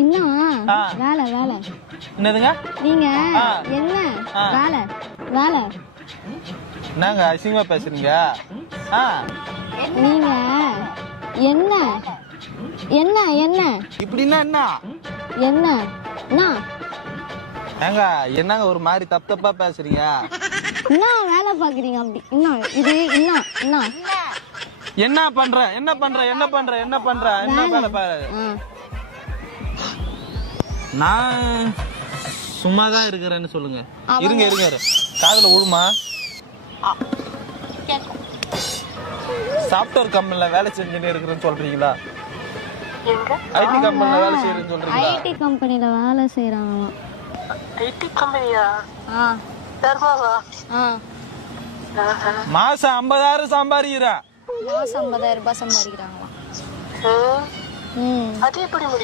இன்னும் வேலை வேலை. என்னதுங்க? நீங்க என்ன வேலை வேலை? என்னங்க அசிங்கமா பேசுறீங்க? நீங்க என்ன என்ன என்ன இப்படின்னா என்ன என்ன ஏங்க என்னங்க ஒரு மாதிரி தப்பா பேசுறீங்க? என்ன வேலை பாக்குறீங்க அப்படி? என்ன இது? என்ன என்ன பண்ற என்ன பண்ற என்ன பண்ற என்ன பண்ற என்ன வேலை பாரு. நான் சும்மாதான் இருக்கிறேன்னு சொல்லுங்க. இருங்க இருங்க காதுல விழுமா? சாஃப்ட்வேர் கம்பெனில வேலை செஞ்சுன்னு இருக்கிறேன்னு சொல்றீங்களா? ஐடி கம்பெனில வேலை செய்யறேன்னு சொல்றீங்களா? ஐடி கம்பெனில வேலை செய்யறாங்க. ஐடி கம்பெனியா? மாசம் 50,000 சம்பாதிக்கிறேன். மாசம் 50,000 ரூபாய் சம்பாதிக்கிறாங்களா? அது எப்படி முடியும்?